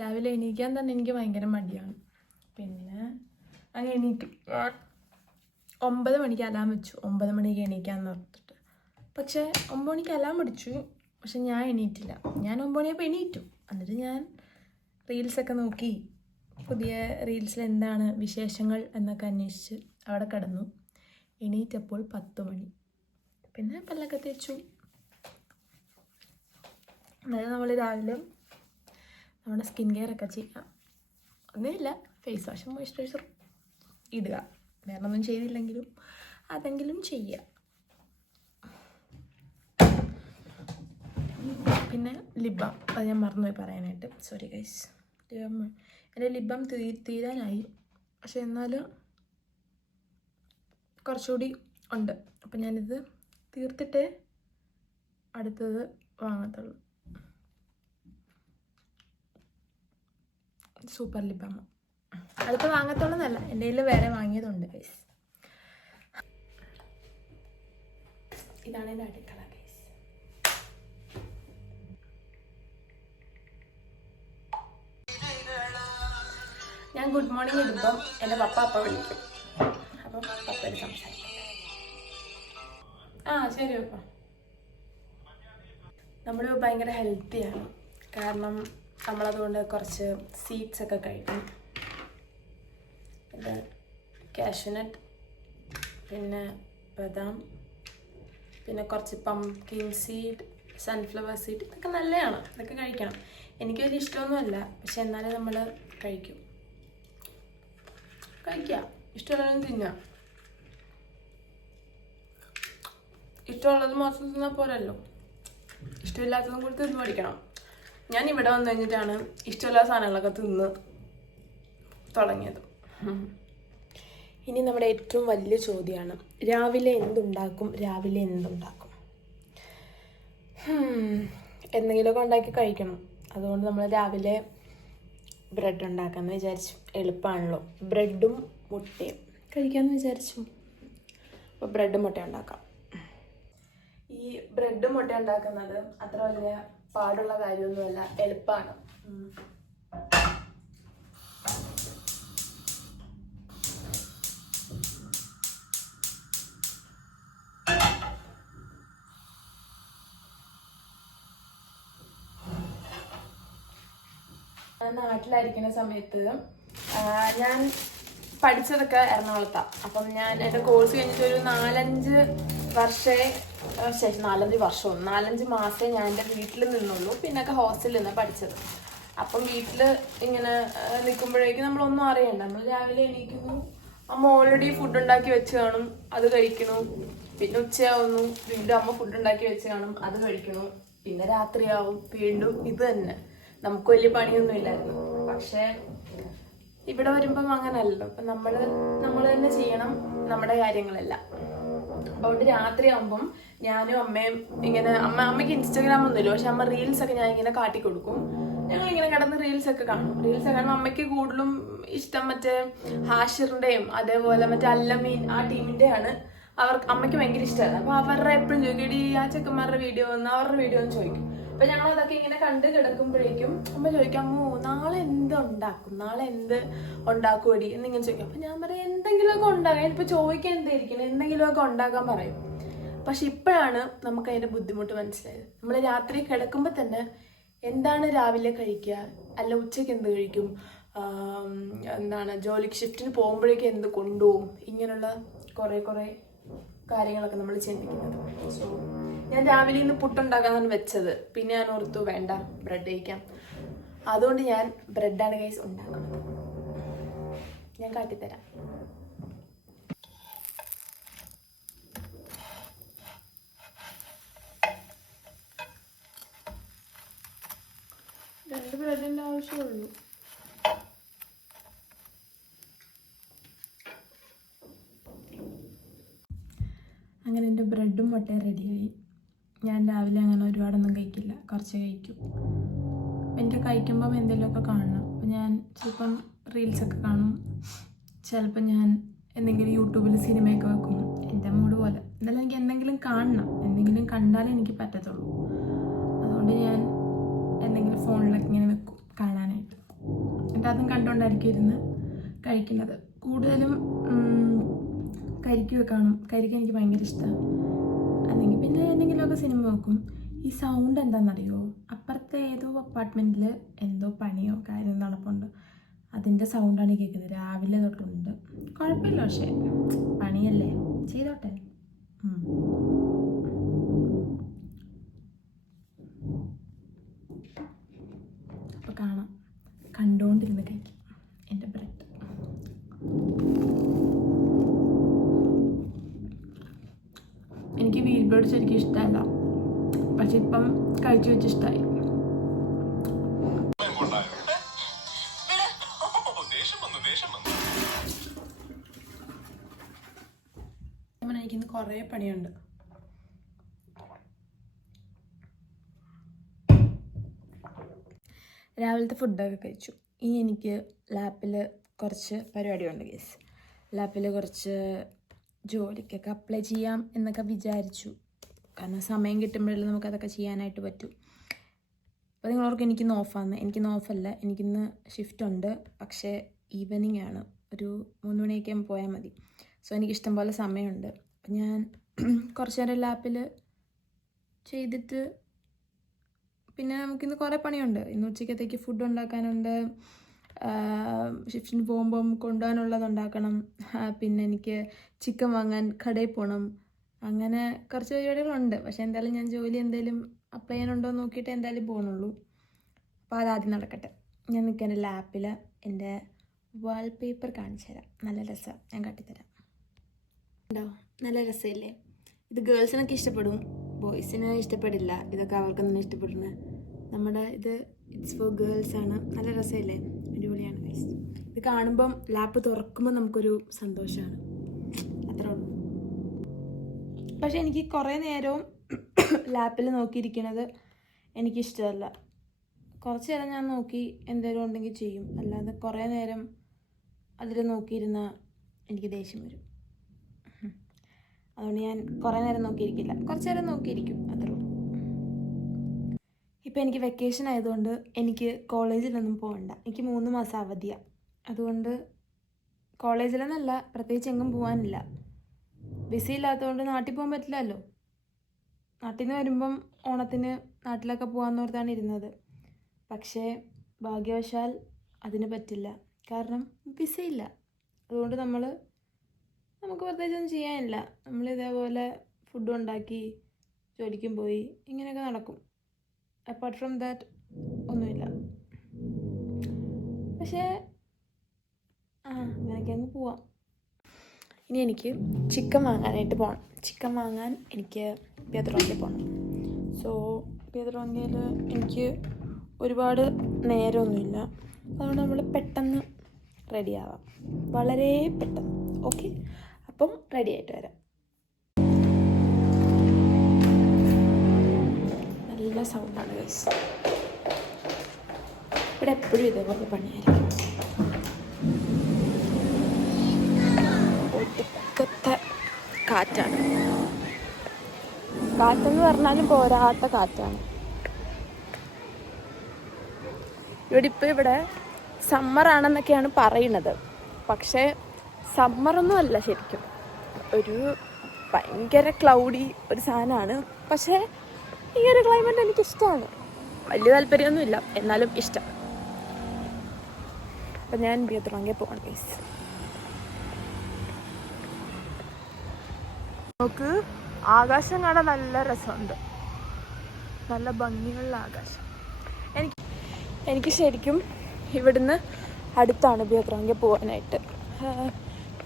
രാവിലെ എണീക്കാൻ തന്നെ എനിക്ക് ഭയങ്കര മടിയാണ്. പിന്നെ അങ്ങ് എണീക്കും. 9 മണിക്ക് അലാം വെച്ചു, 9 മണിക്ക് എണീക്കാമെന്ന് ഓർത്തിട്ട്. പക്ഷേ 9 മണിക്ക് അലാം അടിച്ചു, പക്ഷെ ഞാൻ എണീറ്റില്ല. ഞാൻ 9 മണിയായപ്പോൾ എണീറ്റു. എന്നിട്ട് ഞാൻ റീൽസൊക്കെ നോക്കി, പുതിയ റീൽസിൽ എന്താണ് വിശേഷങ്ങൾ എന്നൊക്കെ അന്വേഷിച്ച് അവിടെ കിടന്നു. എണീറ്റപ്പോൾ 10 മണി. പിന്നെ പല്ലൊക്കെ തേച്ചു. അതായത് നമ്മൾ രാവിലെ നമ്മുടെ സ്കിൻ കെയർ ഒക്കെ ചെയ്യാം. ഒന്നുമില്ല, ഫേസ് വാഷും മോയ്സ്ചറൈസറും ഇടുക. വേറെ ഒന്നും ചെയ്തില്ലെങ്കിലും അതെങ്കിലും ചെയ്യുക. പിന്നെ ലിപ് ബാം, അത് ഞാൻ മറന്നുപോയി പറയാനായിട്ട്, സോറി ഗൈസ്. എൻ്റെ ലിപ് ബാം തീരാനായി, പക്ഷെ എന്നാലും കുറച്ചുകൂടി ഉണ്ട്. അപ്പം ഞാനിത് തീർത്തിട്ടേ അടുത്തത് വാങ്ങത്തുള്ളൂ. സൂപ്പർ ലിപ് ബാം അടുത്ത് വാങ്ങത്തുള്ളൂ എന്നല്ല, എൻ്റെ കയ്യിൽ വേറെ വാങ്ങിയതുണ്ട് ഗൈസ്. ഇതാണ് എൻ്റെ അടുക്കള ഗൈസ്. ഞാൻ ഗുഡ് മോർണിംഗ് ഇടുമ്പം എൻ്റെ പപ്പ വിളിക്കും. അപ്പം പപ്പയോട് സംസാരിക്കും. ശരി പപ്പ. നമ്മൾ ഭയങ്കര ഹെൽത്തിയാണ്, കാരണം നമ്മളതുകൊണ്ട് കുറച്ച് സീഡ്സ് ഒക്കെ കഴിക്കും. ഇത് കാഷ്യൂനട്ട്, പിന്നെ ബദാം, പിന്നെ കുറച്ച് പംകിൻ സീഡ്, സൺഫ്ലവർ സീഡ്, ഇതൊക്കെ നല്ലതാണ്, ഇതൊക്കെ കഴിക്കണം. എനിക്ക് വലിയ ഇഷ്ടമൊന്നുമല്ല, പക്ഷെ എന്നാലും നമ്മൾ കഴിക്കും. കഴിക്കാം, ഇഷ്ടമുള്ളതും തിന്നാം. ഇഷ്ടമുള്ളത് മാത്രം തിന്നാൽ പോരല്ലോ, ഇഷ്ടമില്ലാത്തതും കൂടി തിന്ന് പഠിക്കണം. ഞാൻ ഇവിടെ വന്നു കഴിഞ്ഞിട്ടാണ് ഇഷ്ടമില്ലാത്ത സാധനങ്ങളൊക്കെ തിന്ന് തുടങ്ങിയത്. ഇനി നമ്മുടെ ഏറ്റവും വലിയ ചോദ്യമാണ്, രാവിലെ എന്തുണ്ടാക്കും? എന്തെങ്കിലുമൊക്കെ ഉണ്ടാക്കി കഴിക്കണം. അതുകൊണ്ട് നമ്മൾ രാവിലെ ബ്രെഡ് ഉണ്ടാക്കാമെന്ന് വിചാരിച്ചു. എളുപ്പമാണല്ലോ, ബ്രെഡും മുട്ടയും കഴിക്കാമെന്ന് വിചാരിച്ചു. അപ്പോൾ ബ്രെഡും മുട്ട ഉണ്ടാക്കാം. ഈ ബ്രെഡും മുട്ട ഉണ്ടാക്കുന്നത് അത്ര വലിയ പാടുള്ള കാര്യമൊന്നുമല്ല, എളുപ്പമാണ്. നാട്ടിലായിരിക്കുന്ന സമയത്ത് ഞാൻ പഠിച്ചതൊക്കെ എറണാകുളത്താണ്. അപ്പം ഞാൻ എൻ്റെ കോഴ്സ് കഴിഞ്ഞിട്ട് ഒരു 4-5 മാസമേ ഞാൻ എൻ്റെ വീട്ടിൽ നിന്നുള്ളൂ. പിന്നൊക്കെ ഹോസ്റ്റലിൽ നിന്നാണ് പഠിച്ചത്. അപ്പം വീട്ടിൽ ഇങ്ങനെ നിൽക്കുമ്പോഴേക്കും നമ്മളൊന്നും അറിയണ്ട. നമ്മൾ രാവിലെ എണീക്കുന്നു, അമ്മ ഓൾറെഡി ഫുഡ് ഉണ്ടാക്കി വെച്ച് കാണും, അത് കഴിക്കണു. പിന്നെ ഉച്ചയാവുന്നു, വീണ്ടും അമ്മ ഫുഡ് ഉണ്ടാക്കി വെച്ച് കാണും, അത് കഴിക്കണു. പിന്നെ രാത്രിയാവും, വീണ്ടും ഇത് തന്നെ. നമുക്ക് വലിയ പണിയൊന്നും ഇല്ലായിരുന്നു. പക്ഷേ ഇവിടെ വരുമ്പം അങ്ങനല്ലല്ലോ. അപ്പം നമ്മൾ തന്നെ ചെയ്യണം നമ്മുടെ കാര്യങ്ങളെല്ലാം. അതുകൊണ്ട് രാത്രി ആകുമ്പം ഞാനും അമ്മയും ഇങ്ങനെ, അമ്മയ്ക്ക് ഇൻസ്റ്റാഗ്രാം ഒന്നുമില്ല, പക്ഷെ അമ്മ റീൽസൊക്കെ ഞാൻ ഇങ്ങനെ കാട്ടിക്കൊടുക്കും. ഞങ്ങൾ ഇങ്ങനെ കിടന്ന് റീൽസൊക്കെ കാണും. അമ്മയ്ക്ക് കൂടുതലും ഇഷ്ടം മറ്റേ ഹാഷിറിന്റെയും അതേപോലെ മറ്റേ അല്ലമീൻ ആ ടീമിന്റെയാണ്. അമ്മയ്ക്ക് ഭയങ്കര ഇഷ്ടമാണ്. അപ്പൊ അവരുടെ എപ്പോഴും ചോദിക്കും, ആ ചെക്കന്മാരുടെ വീഡിയോ ഒന്ന്, അവരുടെ വീഡിയോ ഒന്ന് ചോദിക്കും. അപ്പൊ ഞങ്ങൾ അതൊക്കെ ഇങ്ങനെ കണ്ട് കിടക്കുമ്പോഴേക്കും അമ്മ ചോദിക്കാം, അമ്മോ നാളെ എന്ത് ഉണ്ടാക്കുമടി എന്നിങ്ങനെ ചോദിക്കും. അപ്പൊ ഞാൻ പറയും, എന്തെങ്കിലുമൊക്കെ ഉണ്ടാക്കാം. ഇപ്പൊ ചോദിക്കാൻ എന്തായിരിക്കണം, എന്തെങ്കിലുമൊക്കെ ഉണ്ടാക്കാൻ പറയും. പക്ഷെ ഇപ്പോഴാണ് നമുക്ക് അതിന്റെ ബുദ്ധിമുട്ട് മനസ്സിലായത്. നമ്മൾ രാത്രി കിടക്കുമ്പോൾ തന്നെ എന്താണ് രാവിലെ കഴിക്കുക, അല്ല ഉച്ചയ്ക്ക് എന്ത് കഴിക്കും, ജോലിക്ക് ഷിഫ്റ്റിന് പോകുമ്പോഴേക്കും എന്ത് കൊണ്ടുപോകും, ഇങ്ങനെയുള്ള കുറേ കാര്യങ്ങളൊക്കെ നമ്മൾ ചിന്തിക്കുന്നത്. സോ ഞാൻ രാവിലെ ഇന്ന് പുട്ടുണ്ടാക്കാനാണ് വെച്ചത്. പിന്നെ ഞാൻ ഓർത്തു വേണ്ട, ബ്രെഡ് കഴിക്കാം. അതുകൊണ്ട് ഞാൻ ബ്രെഡാണ് ഗൈസ് ഉണ്ടാക്കുന്നത്. ഞാൻ കാട്ടിത്തരാം. രണ്ട് ബ്രെഡിൻ്റെ ആവശ്യമുള്ളൂ. അങ്ങനെ എൻ്റെ ബ്രെഡും മുട്ടയും റെഡിയായി. ഞാൻ രാവിലെ അങ്ങനെ ഒരുപാടൊന്നും കഴിക്കില്ല, കുറച്ച് കഴിക്കും. എൻ്റെ കഴിക്കുമ്പം എന്തെങ്കിലുമൊക്കെ കാണണം. അപ്പം ഞാൻ ചിലപ്പം റീൽസൊക്കെ കാണും, ചിലപ്പം ഞാൻ എന്തെങ്കിലും യൂട്യൂബിൽ സിനിമയൊക്കെ വെക്കും. എൻ്റെ മൂഡ് പോലെ. എന്നാലും എനിക്ക് എന്തെങ്കിലും കാണണം, എന്തെങ്കിലും കണ്ടാലേ എനിക്ക് പറ്റത്തുള്ളൂ. മുമ്പ് ഞാൻ എന്തെങ്കിലും ഫോണിലൊക്കെ ഇങ്ങനെ വെക്കും കാണാനായിട്ട്. എന്നിട്ട് അതും കണ്ടുകൊണ്ടായിരിക്കും ഇരുന്ന് കഴിക്കുന്നത്. കൂടുതലും കരിക്ക് കാണും. കരിക്ക് എനിക്ക് ഭയങ്കര ഇഷ്ടമാണ്. അല്ലെങ്കിൽ പിന്നെ എന്തെങ്കിലുമൊക്കെ സിനിമ നോക്കും. ഈ സൗണ്ട് എന്താണെന്നറിയോ? അപ്പുറത്തെ ഏതോ അപ്പാർട്ട്മെൻറ്റിൽ എന്തോ പണിയോ കാര്യം നടപ്പുണ്ട്. അതിൻ്റെ സൗണ്ടാണ് കേൾക്കുന്നത്. രാവിലെ തൊട്ടുണ്ട്. കുഴപ്പമില്ല, പക്ഷേ പണിയല്ലേ, ചെയ്തോട്ടെ. അപ്പോൾ കാണാം, കണ്ടുകൊണ്ടിരുന്ന് കഴിക്കും എൻ്റെ ബ്രെഡ്. എനിക്ക് വീൽ ബ്രെഡ് ശരിക്കും ഇഷ്ടമല്ല, പക്ഷെ ഇപ്പം കഴിച്ചു വെച്ച് ഇഷ്ടമായി. എനിക്കിന്ന് കുറേ പണിയുണ്ട്. രാവിലത്തെ ഫുഡൊക്കെ കഴിച്ചു. ഇനി എനിക്ക് ലാപ്പിൽ കുറച്ച് പരിപാടിയുണ്ട് ഗൈസ്. ലാപ്പിൽ കുറച്ച് ജോലിക്കൊക്കെ അപ്ലൈ ചെയ്യാം എന്നൊക്കെ വിചാരിച്ചു. കാരണം സമയം കിട്ടുമ്പോഴല്ലേ നമുക്കതൊക്കെ ചെയ്യാനായിട്ട് പറ്റും. അപ്പോൾ നിങ്ങളോർക്ക് എനിക്കിന്ന് ഓഫാണ്. എനിക്കിന്ന് ഓഫല്ല, എനിക്കിന്ന് ഷിഫ്റ്റ് ഉണ്ട്. പക്ഷേ ഈവനിങ് ആണ്, ഒരു 3 മണിയൊക്കെ പോയാൽ മതി. സോ എനിക്കിഷ്ടം പോലെ സമയമുണ്ട്. അപ്പം ഞാൻ കുറച്ച് നേരം ലാപ്പിൽ ചെയ്തിട്ട് പിന്നെ നമുക്കിന്ന് കുറേ പണിയുണ്ട്. ഇന്ന് ഉച്ചക്കത്തേക്ക് ഫുഡ് ഉണ്ടാക്കാനുണ്ട്, ഷിഫ്റ്റിന് പോകുമ്പം കൊണ്ടുപോകാനുള്ളത് ഉണ്ടാക്കണം, പിന്നെ എനിക്ക് ചിക്കൻ വാങ്ങാൻ കടയിൽ പോകണം. അങ്ങനെ കുറച്ച് പരിപാടികളുണ്ട്. പക്ഷേ എന്തായാലും ഞാൻ ജോലി എന്തായാലും അപ്ലൈ ചെയ്യാനുണ്ടോ എന്ന് നോക്കിയിട്ട് എന്തായാലും പോകുന്നുള്ളൂ. അപ്പോൾ അതാദ്യം നടക്കട്ടെ. ഞാൻ നിൽക്കുന്ന ലാപ്പിൽ എൻ്റെ വാൾപേപ്പർ കാണിച്ചു തരാം. നല്ല രസമാണ്, ഞാൻ കാട്ടിത്തരാം. ഉണ്ടോ? നല്ല രസമില്ലേ? ഇത് ഗേൾസിനൊക്കെ ഇഷ്ടപ്പെടും, ബോയ്സിന് ഇഷ്ടപ്പെടില്ല. ഇതൊക്കെ അവർക്കൊന്നും ഇഷ്ടപ്പെടുന്നത്. നമ്മുടെ ഇത് ഇറ്റ്സ് ഫോർ ഗേൾസ് ആണ്. നല്ല രസമില്ലേ? അടിപൊളിയാണ് ഗൈസ്. ഇത് കാണുമ്പം ലാപ്പ് തുറക്കുമ്പോൾ നമുക്കൊരു സന്തോഷമാണ്, അത്രേ ഉള്ളൂ. പക്ഷെ എനിക്ക് കുറേ നേരവും ലാപ്പിൽ നോക്കിയിരിക്കുന്നത് എനിക്കിഷ്ടമല്ല. കുറച്ച് നേരം ഞാൻ നോക്കി എന്തെങ്കിലും ഉണ്ടെങ്കിൽ ചെയ്യും, അല്ലാതെ കുറേ നേരം അതിൽ നോക്കിയിരുന്നാൽ എനിക്ക് ദേഷ്യം വരും. അതുകൊണ്ട് ഞാൻ കുറേ നേരം നോക്കിയിരിക്കില്ല, കുറച്ച് നേരം നോക്കിയിരിക്കും, അത്രേ ഉള്ളൂ. ഇപ്പം എനിക്ക് വെക്കേഷൻ ആയതുകൊണ്ട് എനിക്ക് കോളേജിലൊന്നും പോകണ്ട. എനിക്ക് 3 മാസം അവധിയാണ്. അതുകൊണ്ട് കോളേജിലെന്നല്ല, പ്രത്യേകിച്ച് എങ്ങും പോകാനില്ല. ബിസി ഇല്ലാത്തതുകൊണ്ട് നാട്ടിൽ പോകാൻ പറ്റില്ലല്ലോ. നാട്ടിൽ നിന്ന് വരുമ്പം ഓണത്തിന് നാട്ടിലൊക്കെ പോകാമെന്നോർത്താണ് ഇരുന്നത്. പക്ഷേ ഭാഗ്യവശാൽ അതിന് പറ്റില്ല, കാരണം ബിസി ഇല്ല. അതുകൊണ്ട് നമുക്ക് പ്രത്യേകിച്ചൊന്നും ചെയ്യാനില്ല. നമ്മൾ ഇതേപോലെ ഫുഡ് ഉണ്ടാക്കി ജോലിക്കും പോയി ഇങ്ങനെയൊക്കെ നടക്കും. അപ്പാർട്ട് ഫ്രം ദാറ്റ് ഒന്നുമില്ല. പക്ഷേ അങ്ങനെയൊക്കെ അങ്ങ് പോവാം. ഇനി എനിക്ക് ചിക്കൻ വാങ്ങാനായിട്ട് പോകണം. ചിക്കൻ വാങ്ങാൻ എനിക്ക് പിയദ്രോങ്കയിൽ പോകണം. സോ പിയദ്രോങ്കയിൽ എനിക്ക് ഒരുപാട് നേരമൊന്നുമില്ല. അതുകൊണ്ട് നമ്മൾ പെട്ടെന്ന് റെഡിയാവാം, വളരെ പെട്ടെന്ന്. ഓക്കെ, അപ്പം റെഡി ആയിട്ട് വരാം. നല്ല സൗണ്ടാണ് ഗൈസ്. ഇവിടെ എപ്പോഴും ഇതേപോലെ പണിയായിരിക്കും. ഒടുക്കത്തെ കാറ്റാണ്. കാറ്റെന്ന് പറഞ്ഞാലും പോരാത്ത കാറ്റാണ്. ഇവിടെ സമ്മറാണെന്നൊക്കെയാണ് പറയുന്നത്. പക്ഷേ സമ്മറൊന്നും അല്ല ശരിക്കും. ഒരു ഭയങ്കര ക്ലൗഡി ഒരു സാധനമാണ്. പക്ഷേ ഈ ഒരു ക്ലൈമറ്റ് എനിക്കിഷ്ടമാണ്. വലിയ താല്പര്യമൊന്നുമില്ല, എന്നാലും ഇഷ്ടം. അപ്പം ഞാൻ പിയദ്രോങ്കയിൽ പോകണം ഗൈസ്. നമുക്ക് ആകാശം കാണാൻ നല്ല രസമുണ്ട്, നല്ല ഭംഗിയുള്ള ആകാശം. എനിക്ക് ശരിക്കും ഇവിടുന്ന് അടുത്താണ് പിയദ്രോങ്കയിൽ പോകാനായിട്ട്.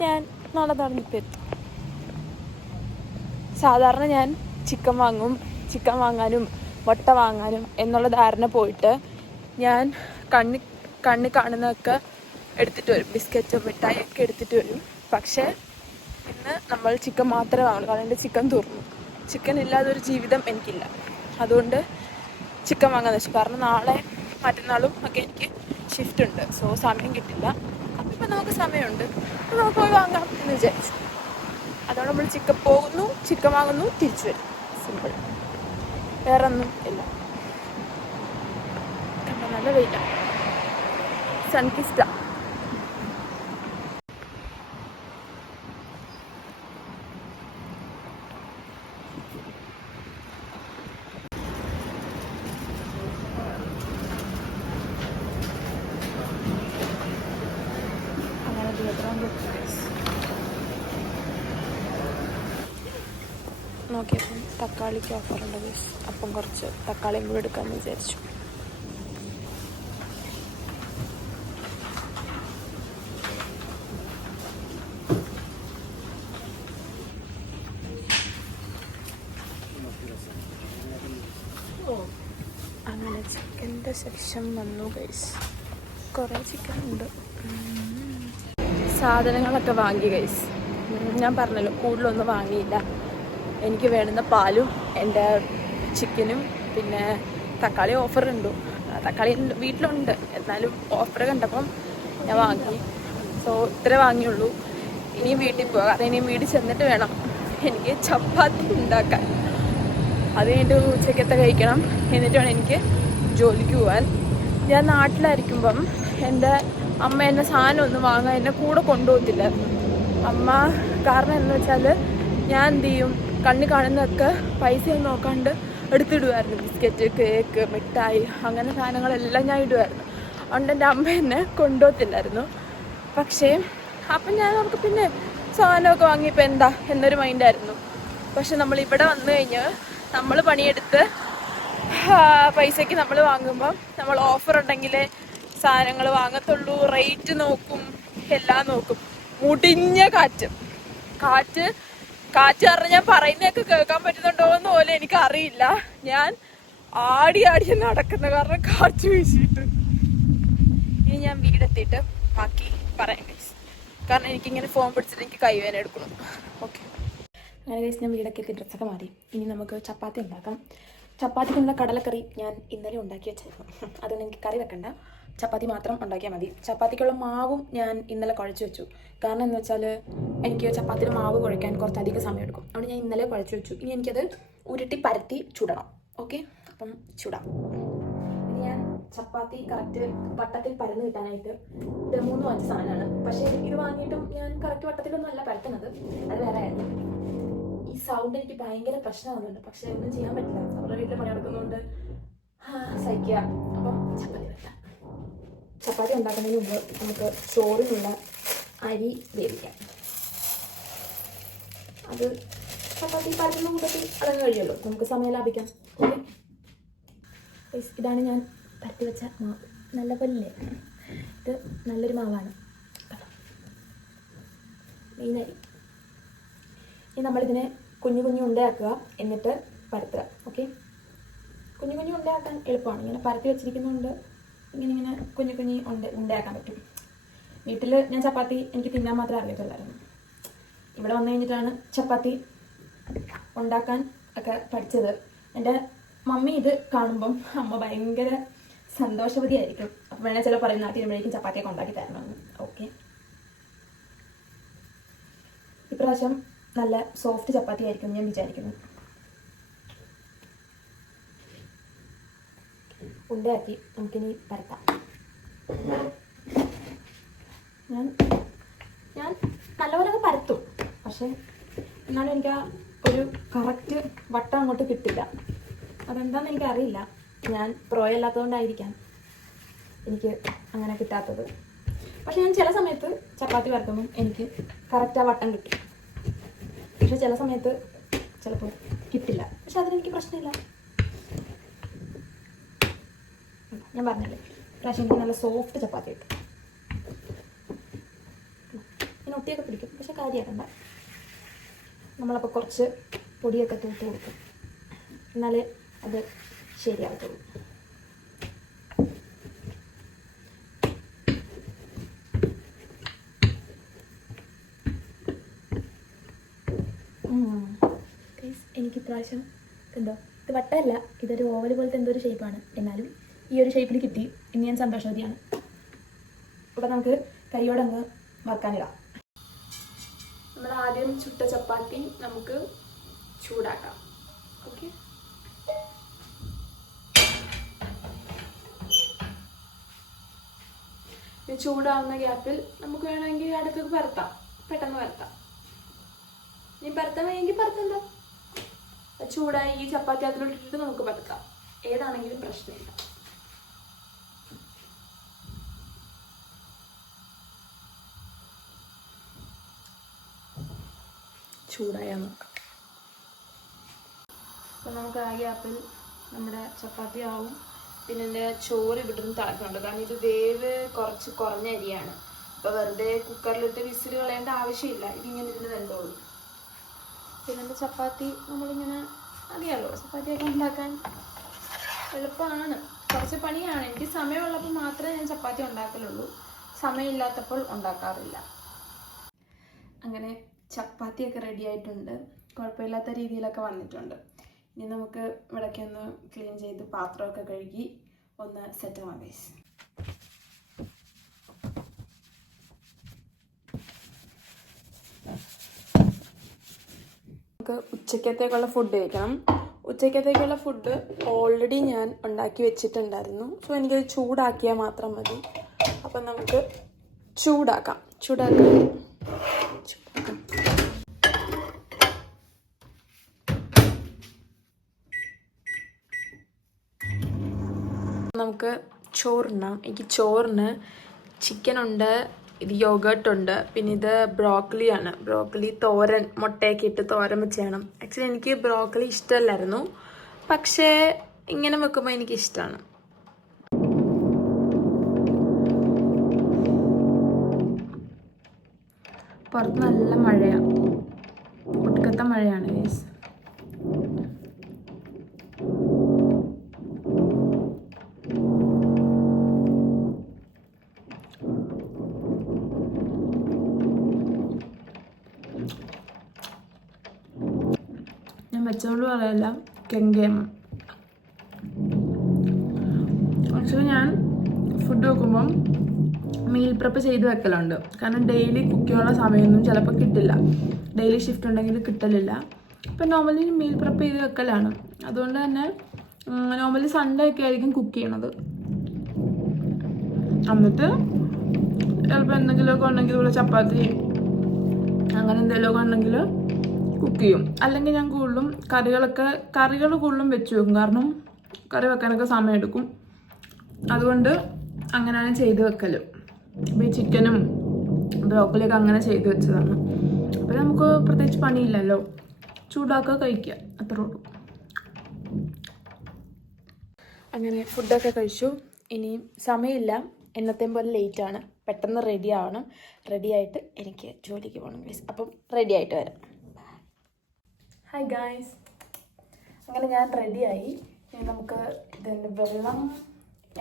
ഞാൻ നടന്നിപ്പോൾ എത്തും. സാധാരണ ഞാൻ ചിക്കൻ വാങ്ങാനും മുട്ട വാങ്ങാനും എന്നുള്ള ധാരണ പോയിട്ട് ഞാൻ കണ്ണി കാണുന്നതൊക്കെ എടുത്തിട്ട് വരും. ബിസ്ക്കറ്റും മിഠായിയൊക്കെ എടുത്തിട്ട് വരും. പക്ഷേ ഇന്ന് നമ്മൾ ചിക്കൻ മാത്രമേ വാങ്ങുള്ളൂ. അതുകൊണ്ട് ചിക്കൻ തീർന്നു. ചിക്കൻ ഇല്ലാതൊരു ജീവിതം എനിക്കില്ല. അതുകൊണ്ട് ചിക്കൻ വാങ്ങാന്ന് വെച്ചു. കാരണം നാളെ മറ്റന്നാളും ഒക്കെ എനിക്ക് ഷിഫ്റ്റ് ഉണ്ട്. സോ സമയം കിട്ടില്ല. അപ്പം ഇപ്പം നമുക്ക് സമയമുണ്ട്, നമുക്ക് പോയി വാങ്ങാം എന്ന് വിചാരിച്ചു. അതുകൊണ്ട് നമ്മൾ ചിക്കൻ വാങ്ങുന്നു, തിരിച്ചു വരും. സിമ്പിൾ, വേറെ ഒന്നും ഇല്ല. നല്ല വെയിലാണ്. സൺകിസ്റ്റ. നോക്കിയപ്പം തക്കാളിക്ക് ഓഫറുണ്ട് ഗൈസ്. അപ്പം കുറച്ച് തക്കാളിയും കൂടി എടുക്കാമെന്ന് വിചാരിച്ചു. അങ്ങനെ ചിക്കൻ്റെ സെക്ഷൻ വന്നു ഗൈസ്. കുറേ ചിക്കൻ ഉണ്ട്. സാധനങ്ങളൊക്കെ വാങ്ങി ഗൈസ്. ഞാൻ പറഞ്ഞല്ലോ കൂടുതലൊന്നും വാങ്ങിയില്ല. എനിക്ക് വേണ്ടുന്ന പാലും എൻ്റെ ചിക്കനും പിന്നെ തക്കാളി ഓഫറുണ്ട്. തക്കാളി വീട്ടിലുണ്ട്, എന്നാലും ഓഫർ കണ്ടപ്പം ഞാൻ വാങ്ങി. സോ ഇത്രേ വാങ്ങിയുള്ളൂ. ഇനിയും വീട്ടിൽ പോകാം. അത് ഇനിയും വീട്ടിൽ ചെന്നിട്ട് വേണം എനിക്ക് ചപ്പാത്തി ഉണ്ടാക്കാൻ. അത് കഴിഞ്ഞിട്ട് ഉച്ചക്കത്തെ കഴിക്കണം. എന്നിട്ട് വേണം എനിക്ക് ജോലിക്ക് പോകാൻ. ഞാൻ നാട്ടിലായിരിക്കുമ്പം എൻ്റെ അമ്മ എന്നെ സാധനമൊന്നും വാങ്ങാൻ എന്നെ കൂടെ കൊണ്ടുപോകത്തില്ലായിരുന്നു അമ്മ. കാരണം എന്ന് വെച്ചാൽ ഞാൻ എന്ത് ചെയ്യും, കണ്ണി കാണുന്നതൊക്കെ പൈസയൊന്നും നോക്കാണ്ട് എടുത്തിടുമായിരുന്നു. ബിസ്ക്കറ്റ്, കേക്ക്, മിഠായി, അങ്ങനെ സാധനങ്ങളെല്ലാം ഞാൻ ഇടുമായിരുന്നു. അതുകൊണ്ട് എൻ്റെ അമ്മ എന്നെ കൊണ്ടുപോകത്തില്ലായിരുന്നു. പക്ഷേ അപ്പം ഞാൻ നമുക്ക് പിന്നെ സാധനമൊക്കെ വാങ്ങിയപ്പോൾ എന്താ എന്നൊരു മൈൻഡായിരുന്നു. പക്ഷെ നമ്മൾ ഇവിടെ വന്നു കഴിഞ്ഞ് നമ്മൾ പണിയെടുത്ത് പൈസയ്ക്ക് നമ്മൾ വാങ്ങുമ്പോൾ നമ്മൾ ഓഫർ ഉണ്ടെങ്കിൽ സാധനങ്ങൾ വാങ്ങത്തുള്ളൂ. റേറ്റ് നോക്കും, എല്ലാം നോക്കും. മുടിഞ്ഞ കാറ്റ് കാരണം ഞാൻ പറയുന്നതൊക്കെ കേൾക്കാൻ പറ്റുന്നുണ്ടോ എന്ന് പോലും എനിക്കറിയില്ല. ഞാൻ ആടി നടക്കുന്ന കാരണം കാറ്റ് വീശിയിട്ട്. ഇനി ഞാൻ വീടെത്തിയിട്ട് ബാക്കി പറയാം ഗൈസ്. കാരണം എനിക്കിങ്ങനെ ഫോൺ പിടിച്ചിട്ട് എനിക്ക് കൈവേദന എടുക്കണം. ഓക്കെ, അങ്ങനെ ഗൈസ് ഞാൻ വീടൊക്കെ എത്തി ഡ്രസ്സൊക്കെ മാറി. ഇനി നമുക്ക് ചപ്പാത്തി ഉണ്ടാക്കാം. ചപ്പാത്തിക്കുള്ള കടലക്കറി ഞാൻ ഇന്നലെ ഉണ്ടാക്കി വെച്ചായിരുന്നു. അതുകൊണ്ട് എനിക്ക് കറി വെക്കണ്ട, ചപ്പാത്തി മാത്രം ഉണ്ടാക്കിയാൽ മതി. ചപ്പാത്തിക്കുള്ള മാവും ഞാൻ ഇന്നലെ കുഴച്ച് വെച്ചു. കാരണം എന്ന് വെച്ചാൽ എനിക്ക് ചപ്പാത്തിയുടെ മാവ് കുഴയ്ക്കാൻ കുറച്ചധികം സമയം എടുക്കും. അതുകൊണ്ട് ഞാൻ ഇന്നലെ കുഴച്ച് വെച്ചു. ഇനി എനിക്കത് ഉരുട്ടി പരത്തി ചുടണം. ഓക്കെ, അപ്പം ചുടാം. ഇനി ഞാൻ ചപ്പാത്തി കറക്റ്റ് വട്ടത്തിൽ പരന്ന് കിട്ടാനായിട്ട് ഇത് 3 വാങ്ങിച്ച സാധനമാണ്. പക്ഷേ ഇത് വാങ്ങിയിട്ടും ഞാൻ കറക്റ്റ് വട്ടത്തിലൊന്നും അല്ല പരത്തുന്നത്, അത് വേറെ ആയിരുന്നു. ഈ സൗണ്ട് എനിക്ക് ഭയങ്കര പ്രശ്നമാകുന്നുണ്ട്. പക്ഷെ ഒന്നും ചെയ്യാൻ പറ്റില്ല, അവരുടെ വീട്ടിൽ പണിയെടുക്കുന്നതുകൊണ്ട് സഹിക്കുക. അപ്പം ചപ്പാത്തി ഉണ്ടാക്കുന്നതിന് മുമ്പ് നമുക്ക് ചോറിനുള്ള അരി വേവിക്കാം. അത് ചപ്പാത്തി പരത്തുന്ന കൂട്ടത്തിൽ അതങ്ങ് കഴിയുമല്ലോ, നമുക്ക് സമയം ലാഭിക്കാം. ഓക്കെ, ഇതാണ് ഞാൻ പരത്തി വെച്ച മാവ്. നല്ല പല്ലില്ലേ, ഇത് നല്ലൊരു മാവാണ്. മെയിനരി. ഇനി നമ്മളിതിനെ കുഞ്ഞു ഉണ്ടയാക്കുക, എന്നിട്ട് പരത്തുക. ഓക്കെ, കുഞ്ഞു ഉണ്ടയാക്കാൻ എളുപ്പമാണ്. ഇങ്ങനെ പരത്തി വെച്ചിരിക്കുന്നതുകൊണ്ട് ഇങ്ങനെ കുഞ്ഞു ഉണ്ടയാക്കാൻ പറ്റും. വീട്ടിൽ ഞാൻ ചപ്പാത്തി എനിക്ക് തിന്നാൻ മാത്രമേ അറിയത്തുള്ളായിരുന്നു. ഇവിടെ വന്നു കഴിഞ്ഞിട്ടാണ് ചപ്പാത്തി ഉണ്ടാക്കാൻ ഒക്കെ പഠിച്ചത്. എൻ്റെ മമ്മി ഇത് കാണുമ്പം അമ്മ ഭയങ്കര സന്തോഷവതിയായിരിക്കും. അപ്പം വേണേൽ ചില പറയുന്ന നാട്ടിലുമ്പോഴേക്കും ചപ്പാത്തിയൊക്കെ ഉണ്ടാക്കി തരണമെന്ന്. ഓക്കെ, ഇപ്രാവശ്യം നല്ല സോഫ്റ്റ് ചപ്പാത്തി ആയിരിക്കും ഞാൻ വിചാരിക്കുന്നു. ഉണ്ടയാക്കി നമുക്കിനി പരത്താം. ഞാൻ നല്ലപോലെ പരത്തും, പക്ഷെ എന്നാലും എനിക്ക് ആ ഒരു കറക്റ്റ് വട്ടം അങ്ങോട്ട് കിട്ടില്ല. അതെന്താണെന്ന് എനിക്കറിയില്ല. ഞാൻ പ്രോയല്ലാത്തതുകൊണ്ടായിരിക്കാം എനിക്ക് അങ്ങനെ കിട്ടാത്തത്. പക്ഷെ ഞാൻ ചില സമയത്ത് ചപ്പാത്തി പരത്തുമ്പം എനിക്ക് കറക്റ്റ് ആ വട്ടം കിട്ടും. പക്ഷെ ചില സമയത്ത് ചിലപ്പോൾ കിട്ടില്ല. പക്ഷെ അതിനെനിക്ക് പ്രശ്നമില്ല. ഞാൻ പറഞ്ഞില്ലേ, പ്രാവശ്യം എനിക്ക് നല്ല സോഫ്റ്റ് ചപ്പാത്തി കിട്ടും. ഞാൻ ഒട്ടിയൊക്കെ പിടിക്കും, പക്ഷെ കാര്യമാക്കണ്ട. നമ്മളപ്പോൾ കുറച്ച് പൊടിയൊക്കെ തൂത്ത് കൊടുക്കും, എന്നാലേ അത് ശരിയാകത്തുള്ളൂ. എനിക്ക് ഇപ്രാവശ്യം എന്തോ ഇത് വട്ടമല്ല, ഇതൊരു ഓവൽ പോലത്തെ എന്തോ ഒരു ഷേപ്പാണ്. എന്നാലും ഈ ഒരു ഷേപ്പിൽ കിട്ടി. ഇനി ഞാൻ സന്തോഷവതിയാണ്. അപ്പോൾ നമുക്ക് കൈയോടങ്ങ് വറുക്കാനിടാം. നമ്മൾ ആദ്യം ചുട്ട ചപ്പാത്തി നമുക്ക് ചൂടാക്കാം. ഓക്കെ, ഇത് ചൂടാവുന്ന ഗ്യാപ്പിൽ നമുക്ക് വേണമെങ്കിൽ അടുത്തത് പരത്താം, പെട്ടെന്ന് പരത്താം. ഇനി പരത്താൻ വേണമെങ്കിൽ പരത്തണ്ട, ചൂടായി ഈ ചപ്പാത്തി അതിലോട്ടിട്ട് നമുക്ക് പരത്താം. ഏതാണെങ്കിലും പ്രശ്നമില്ല. ചൂടായാൽ നോക്കാം. അപ്പം നമുക്ക് ആ ഗ്യാപ്പിൽ നമ്മുടെ ചപ്പാത്തി ആവും. പിന്നെ എൻ്റെ ചോറ് ഇവിടുന്ന് തിളക്കുന്നുണ്ട്, കാരണം ഇത് വേവ് കുറഞ്ഞ അരിയാണ്. അപ്പോൾ വെറുതെ കുക്കറിലിട്ട് വിസിൽ കളയേണ്ട ആവശ്യമില്ല, ഇതിങ്ങനെ ഇരുന്ന് വെന്തോളൂ. പിന്നെ എൻ്റെ ചപ്പാത്തി നമ്മളിങ്ങനെ അറിയാമല്ലോ, ചപ്പാത്തിയൊക്കെ ഉണ്ടാക്കാൻ എളുപ്പമാണ്, കുറച്ച് പണിയാണ്. എനിക്ക് സമയമുള്ളപ്പോൾ മാത്രമേ ഞാൻ ചപ്പാത്തി ഉണ്ടാക്കലുള്ളൂ, സമയമില്ലാത്തപ്പോൾ ഉണ്ടാക്കാറില്ല. അങ്ങനെ ചപ്പാത്തിയൊക്കെ റെഡി ആയിട്ടുണ്ട്, കുഴപ്പമില്ലാത്ത രീതിയിലൊക്കെ വന്നിട്ടുണ്ട്. ഇനി നമുക്ക് ഇവിടേക്ക് ഒന്ന് ക്ലീൻ ചെയ്ത് പാത്രമൊക്കെ കഴുകി ഒന്ന് സെറ്റാവാം ഗൈസ്. നമുക്ക് ഉച്ചക്കത്തേക്കുള്ള ഫുഡ് കഴിക്കണം. ഉച്ചക്കത്തേക്കുള്ള ഫുഡ് ഓൾറെഡി ഞാൻ ഉണ്ടാക്കി വെച്ചിട്ടുണ്ടായിരുന്നു. സോ എനിക്കത് ചൂടാക്കിയാൽ മാത്രം മതി. അപ്പം നമുക്ക് ചൂടാക്കാം. നമുക്ക് ചോറുണ്ണാം. എനിക്ക് ചോറിന് ചിക്കനുണ്ട്, ഇത് യോഗർട്ടുണ്ട്, പിന്നെ ഇത് ബ്രോക്കലിയാണ്. ബ്രോക്കലി തോരൻ, മുട്ടയൊക്കെ ഇട്ട് തോരൻ വെച്ച് ചെയ്യണം. ആക്ച്വലി എനിക്ക് ബ്രോക്കലി ഇഷ്ടമല്ലായിരുന്നു, പക്ഷേ ഇങ്ങനെ വെക്കുമ്പോൾ എനിക്കിഷ്ടമാണ്. പുറത്ത് നല്ല മഴയാണ്, ഒടുക്കത്തെ മഴയാണ് ഗൈസ്. ഞാൻ വെച്ചോണ്ട് പറയല്ല, കെങ്കേമ. ആക്ച്വലി ഞാൻ ഫുഡ് വെക്കുമ്പം മീൽ പ്രെപ്പ് ചെയ്ത് വെക്കലുണ്ട്, കാരണം ഡെയിലി കുക്ക് ചെയ്യാനുള്ള സമയമൊന്നും ചിലപ്പോൾ കിട്ടില്ല. ഡെയിലി ഷിഫ്റ്റ് ഉണ്ടെങ്കിൽ കിട്ടലില്ല. ഇപ്പം നോർമലി മീൽ പ്രെപ്പ് ചെയ്ത് വെക്കലാണ്. അതുകൊണ്ട് തന്നെ നോർമലി സൺഡേ ഒക്കെ ആയിരിക്കും കുക്ക് ചെയ്യണത്. എന്നിട്ട് ചിലപ്പോൾ എന്തെങ്കിലുമൊക്കെ ഉണ്ടെങ്കിൽ ഇവിടെ ചപ്പാത്തി അങ്ങനെ എന്തെങ്കിലുമൊക്കെ ഉണ്ടെങ്കിൽ കുക്ക് ചെയ്യും. അല്ലെങ്കിൽ ഞാൻ കൂടുതലും കറികൾ കൂടുതലും വെച്ച് വെക്കും, കാരണം കറി വെക്കാനൊക്കെ സമയമെടുക്കും. അതുകൊണ്ട് അങ്ങനെയാണ് ചെയ്ത് വെക്കൽ. ഇപ്പോൾ ഈ ചിക്കനും ബ്രോക്കലിയൊക്കെ അങ്ങനെ ചെയ്ത് വെച്ചതാണ്. അപ്പോൾ നമുക്ക് പ്രത്യേകിച്ച് പണിയില്ലല്ലോ, ചൂടാക്കുക, കഴിക്കുക, അത്രേ ഉള്ളൂ. അങ്ങനെ ഫുഡൊക്കെ കഴിച്ചു. ഇനി സമയമില്ല, എന്നത്തെ പോലെ ലേറ്റാണ്, പെട്ടെന്ന് റെഡി ആവണം. റെഡി ആയിട്ട് എനിക്ക് ജോലിക്ക് പോകണം ഗൈസ്. അപ്പം റെഡി ആയിട്ട് വരാം. ഹായ് ഗായ്സ്, അങ്ങനെ ഞാൻ റെഡിയായി. ഇനി നമുക്ക് ഇതിൻ്റെ വെള്ളം,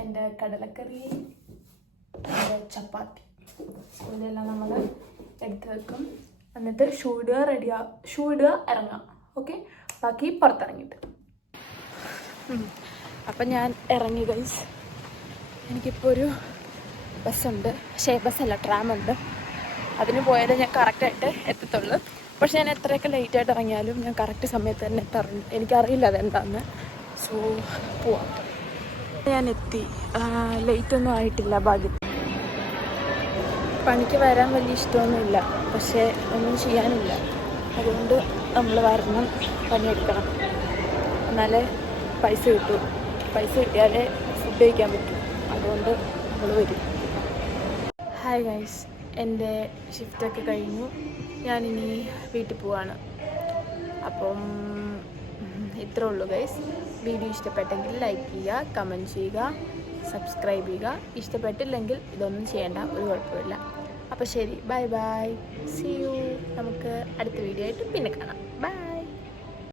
എൻ്റെ കടലക്കറി, എൻ്റെ ചപ്പാത്തി, ഇതെല്ലാം നമ്മൾ എടുത്ത് വെക്കും. എന്നിട്ട് ഷൂ ഇടുക, ഇറങ്ങാം. ഓക്കെ, ബാക്കി പുറത്തിറങ്ങിയിട്ട്. അപ്പം ഞാൻ ഇറങ്ങി ഗൈസ്. എനിക്കിപ്പോൾ ഒരു ബസ്സുണ്ട്, പക്ഷേ ബസ്സല്ല, ട്രാമുണ്ട്. അതിന് പോയാലേ ഞാൻ കറക്റ്റായിട്ട് എത്തത്തുള്ളൂ. പക്ഷെ ഞാൻ എത്രയൊക്കെ ലേറ്റായിട്ട് ഇറങ്ങിയാലും ഞാൻ കറക്റ്റ് സമയത്ത് തന്നെ എത്താറുണ്ട്. എനിക്കറിയില്ല അതെന്താണെന്ന്. സോ പോവാം. ഞാൻ എത്തി, ലേറ്റൊന്നും ആയിട്ടില്ല. ഭാഗ്യം. പണിക്ക് വരാൻ വലിയ ഇഷ്ടമൊന്നുമില്ല, പക്ഷേ ഒന്നും ചെയ്യാനില്ല. അതുകൊണ്ട് നമ്മൾ വരണം, പണിയെടുക്കണം, എന്നാലേ പൈസ കിട്ടൂ. പൈസ കിട്ടിയാലേ ഫുഡ് കഴിക്കാൻ പറ്റും. അതുകൊണ്ട് നമ്മൾ വരും. ഹായ് ഗൈസ്, എൻ്റെ ഷിഫ്റ്റൊക്കെ കഴിഞ്ഞു. ഞാനിനി വീട്ടിൽ പോവാണ്. അപ്പം ഇത്രേ ഉള്ളൂ ഗൈസ്. വീഡിയോ ഇഷ്ടപ്പെട്ടെങ്കിൽ ലൈക്ക് ചെയ്യുക, കമൻറ്റ് ചെയ്യുക, സബ്സ്ക്രൈബ് ചെയ്യുക. ഇഷ്ടപ്പെട്ടില്ലെങ്കിൽ ഇതൊന്നും ചെയ്യേണ്ട, ഒരു കുഴപ്പമില്ല. അപ്പോൾ ശരി, ബൈ ബൈ, സീ യു. നമുക്ക് അടുത്ത വീഡിയോ ആയിട്ട് പിന്നെ കാണാം. ബൈ.